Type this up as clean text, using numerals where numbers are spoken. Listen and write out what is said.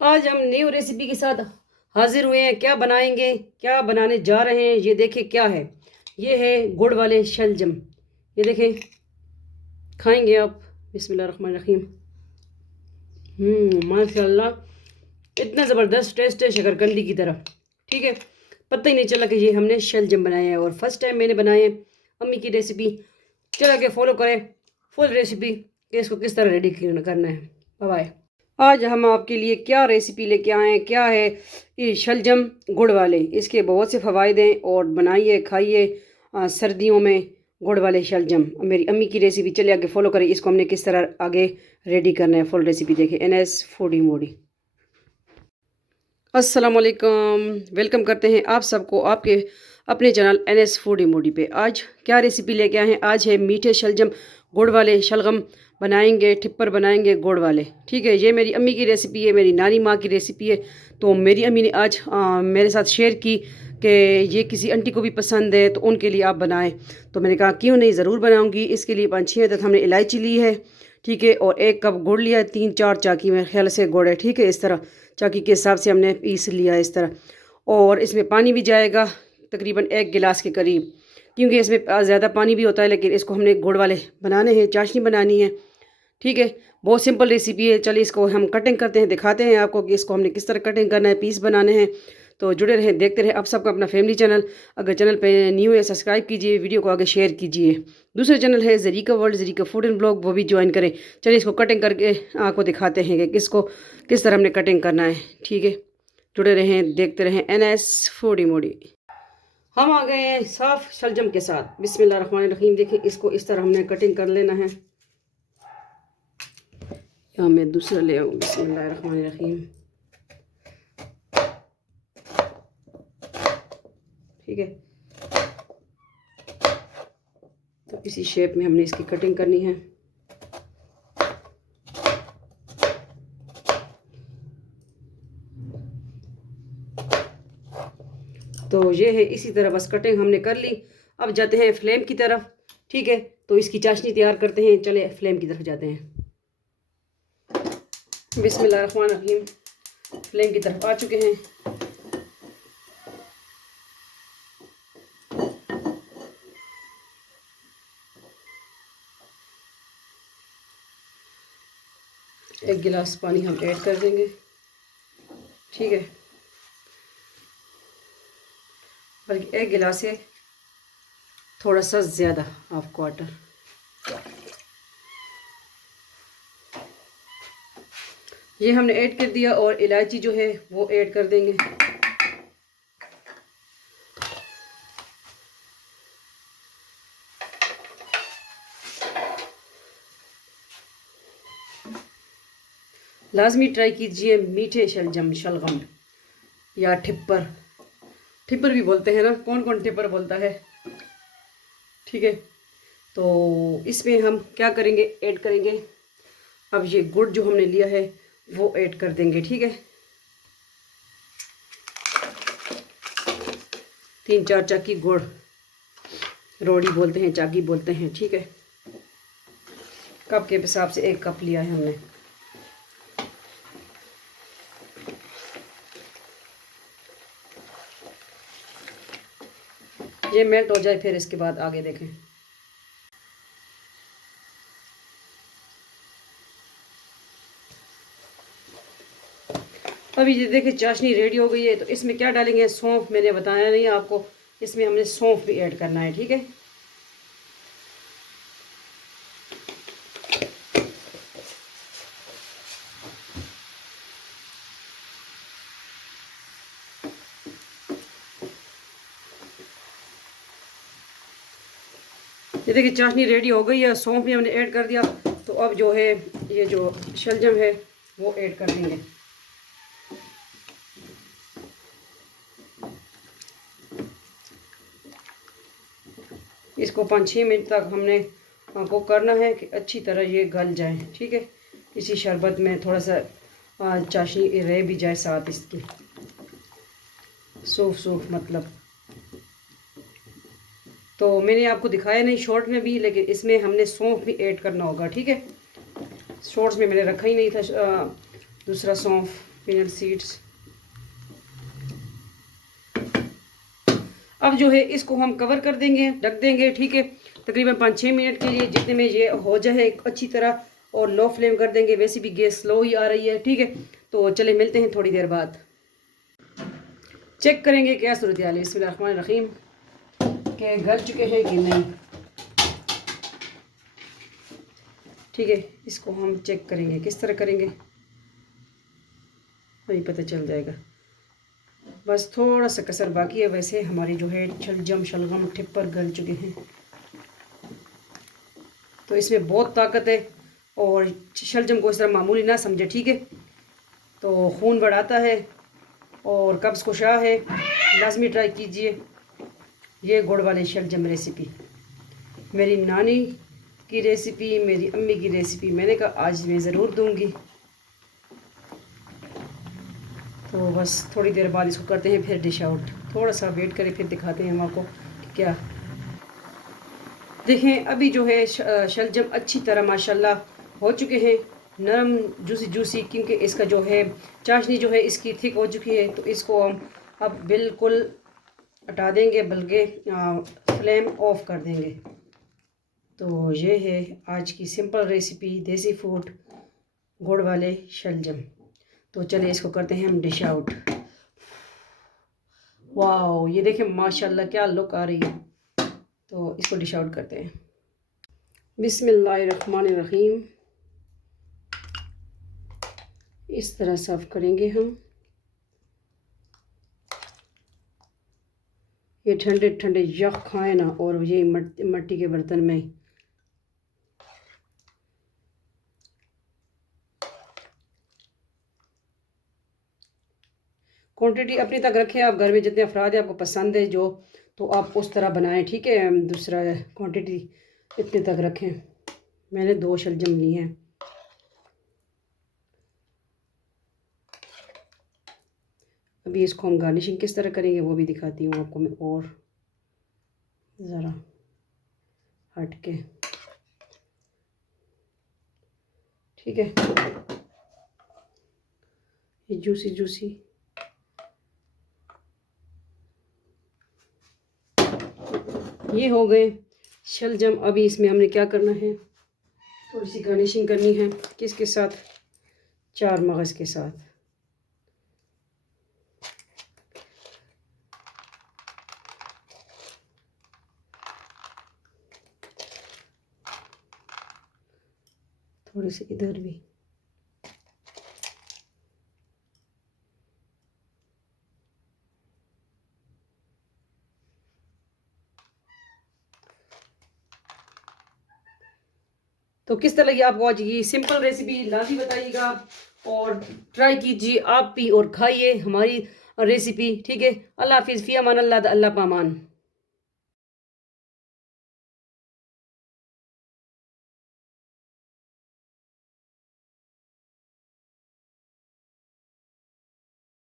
आज हम new recipe के साथ हाजिर हुए हैं। क्या बनाएंगे, क्या बनाने जा रहे हैं, ये देखें क्या है। ये है गुड़ वाले शलजम। ये देखें, खाएंगे आप। बिस्मिल्लाहिर्रहमानिर्रहीम। माशाल्लाह, इतना ज़बरदस्त टेस्ट है, शकरकंदी की तरह। ठीक है, पता ही नहीं चला कि ये हमने शलजम बनाए हैं और फर्स्ट टाइम मैंने बनाए हैं अम्मी की रेसिपी। चला के फॉलो करें फुल रेसिपी कि इसको किस तरह रेडी करना है। Bye bye. आज हम आपके लिए क्या रेसिपी लेके आए हैं, क्या है ये शलजम गुड़ वाले। इसके बहुत से फ़वाइद हैं और बनाइए खाइए सर्दियों में गुड़ वाले शलजम। मेरी अम्मी की रेसिपी चले आगे फॉलो करें। इसको हमने किस तरह आगे रेडी करना है, फुल रेसिपी देखें। NS फूडी मोडी। अस्सलाम वालेकुम, वेलकम करते हैं आप सबको आपके अपने चैनल NS फूडी मोडी पे। आज क्या रेसिपी लेके आए हैं? आज है मीठे शलजम गुड़ वाले शलगम बनाएंगे, ठिप्पर बनाएंगे गुड़ वाले। ठीक है, ये मेरी अम्मी की रेसिपी है, मेरी नानी माँ की रेसिपी है। तो मेरी अम्मी ने आज मेरे साथ शेयर की कि ये किसी आंटी को भी पसंद है तो उनके लिए आप बनाएं। तो मैंने कहा क्यों नहीं, ज़रूर बनाऊंगी। इसके लिए 5-6 अदद हमने इलायची ली है। ठीक है, और 1 कप गुड़ लिया है। 3-4 चाकी मेरे ख्याल से गुड़ है। ठीक है, इस तरह चाकी के हिसाब से हमने पीस लिया इस तरह। और इसमें पानी भी जाएगा तकरीबन 1 गिलास के करीब, क्योंकि इसमें ज़्यादा पानी भी होता है। लेकिन इसको हमने गुड़ वाले बनाने हैं, चाशनी बनानी है। ठीक है, बहुत सिंपल रेसिपी है। चलिए इसको हम कटिंग करते हैं, दिखाते हैं आपको कि इसको हमने किस तरह कटिंग करना है, पीस बनाने हैं। तो जुड़े रहें, देखते रहें। आप सबका अपना फैमिली चैनल, अगर चैनल पे न्यू है सब्सक्राइब कीजिए, वीडियो को आगे शेयर कीजिए। दूसरे चैनल है Zarika world, Zarika food and blog, वो भी ज्वाइन करें। चलिए इसको कटिंग करके आपको दिखाते हैं कि किसको किस तरह हमने कटिंग करना है। ठीक है, जुड़े रहें, देखते रहें। NS फूडी मोडी। हम आ गए हैं साफ शलजम के साथ। बिस्मिल्लाहिर्रहमानिर्रहीम। देखें, इसको इस तरह हमने कटिंग कर लेना है। यहाँ मैं दूसरा ले आऊँ। बिस्मिल्लाहिर्रहमानिर्रहीम। ठीक है, तो इसी शेप में हमने इसकी कटिंग करनी है। तो ये है, इसी तरह बस कटिंग हमने कर ली। अब जाते हैं फ्लेम की तरफ। ठीक है, तो इसकी चाशनी तैयार करते हैं। चले फ्लेम की तरफ जाते हैं। बिस्मिल्लाहिर्रहमानिर्रहीम। फ्लेम की तरफ आ चुके हैं। एक गिलास पानी हम ऐड कर देंगे। ठीक है, बल्कि 1 गिलास से थोड़ा सा ज़्यादा, हाफ क्वार्टर। ये हमने ऐड कर दिया और इलायची जो है वो ऐड कर देंगे। लाजमी ट्राई कीजिए मीठे शलजम शलगम या ठिप्पर। ठिप्पर भी बोलते हैं ना, कौन कौन ठिप्पर बोलता है। ठीक है, तो इसमें हम क्या करेंगे, ऐड करेंगे अब ये गुड़ जो हमने लिया है वो ऐड कर देंगे। ठीक है, 3-4 चाकी गुड़, रोड़ी बोलते हैं, चाकी बोलते हैं। ठीक है, कप के हिसाब से 1 कप लिया है हमने। ये मेल्ट हो जाए फिर इसके बाद आगे देखें। अभी ये देखिए चाशनी रेडी हो गई है। तो इसमें क्या डालेंगे, सौंफ, मैंने बताया नहीं आपको, इसमें हमने सौंफ भी ऐड करना है। ठीक है, ये देखिए चाशनी रेडी हो गई है, सौंफ भी हमने ऐड कर दिया। तो अब जो है ये जो शलजम है वो ऐड कर देंगे। इसको 5-6 मिनट तक हमने को करना है कि अच्छी तरह ये गल जाए। ठीक है, इसी शरबत में थोड़ा सा चाशनी रह भी जाए साथ इसके, सूफ सूफ मतलब। तो मैंने आपको दिखाया नहीं शॉर्ट में भी, लेकिन इसमें हमने सौंफ भी ऐड करना होगा। ठीक है, शॉर्ट्स में मैंने रखा ही नहीं था दूसरा सौंफ। Peanut seeds. अब जो है इसको हम कवर कर देंगे, ढक देंगे, ठीक है, तकरीबन 5-6 मिनट के लिए, जितने में ये हो जाए अच्छी तरह। और लो फ्लेम कर देंगे, वैसे भी गैस स्लो ही आ रही है, ठीक है। तो चले मिलते हैं थोड़ी देर बाद, चेक करेंगे क्या सूरत हाल है। बिस्मिल्लाहिर्रहमानिर्रहीम के गल चुके हैं कि नहीं, ठीक है। इसको हम चेक करेंगे, किस तरह करेंगे वही पता चल जाएगा। बस थोड़ा सा कसर बाकी है, वैसे हमारी जो है शलजम शलगम ठिप्पर गल चुके हैं। तो इसमें बहुत ताकत है, और शलजम को इस तरह मामूली ना समझे, ठीक है। तो खून बढ़ाता है और कब्ज़ कुशा है, लाजमी ट्राई कीजिए ये गुड़ वाले शलजम रेसिपी। मेरी नानी की रेसिपी, मेरी अम्मी की रेसिपी, मैंने कहा आज मैं ज़रूर दूंगी। तो बस थोड़ी देर बाद इसको करते हैं फिर डिश आउट। थोड़ा सा वेट करें, फिर दिखाते हैं हम आपको कि क्या। देखें अभी जो है शलजम अच्छी तरह माशाल्लाह हो चुके हैं, नरम जूसी जूसी, क्योंकि इसका जो है चाशनी जो है इसकी थिक हो चुकी है। तो इसको हम अब बिल्कुल हटा देंगे, बल्कि फ्लेम ऑफ कर देंगे। तो ये है आज की सिंपल रेसिपी, देसी फूड गुड़ वाले शलजम। तो चलिए इसको करते हैं हम डिश आउट। वाह, ये देखें माशाल्लाह क्या लुक आ रही है। तो इसको डिश आउट करते हैं। बिस्मिल्लाहिर्रहमानिर्रहीम, इस तरह सर्व करेंगे हम। ये ठंडे ठंडे यख खाएं ना, और ये मिट्टी के बर्तन में। क्वांटिटी अपनी तक रखें, आप घर में जितने अफराद हैं आपको पसंद है जो, तो आप उस तरह बनाएं, ठीक है। दूसरा क्वांटिटी इतने तक रखें। मैंने 2 शलजम ली हैं। अभी इसको हम गार्निशिंग किस तरह करेंगे वो भी दिखाती हूँ आपको मैं, और ज़रा हट के, ठीक है। ये जूसी जूसी ये हो गए शलजम। अभी इसमें हमने क्या करना है, थोड़ी सी गार्निशिंग करनी है। किसके साथ? 4 मगज़ के साथ। थोड़े से इधर भी। तो किस तरह लगी आपको आज ये सिंपल रेसिपी, लाजमी बताइएगा और ट्राई कीजिए आप भी और खाइए हमारी रेसिपी, ठीक है। अल्लाह हाफिज़, फ़ी अमान अल्लाह, अल्लाह पामान।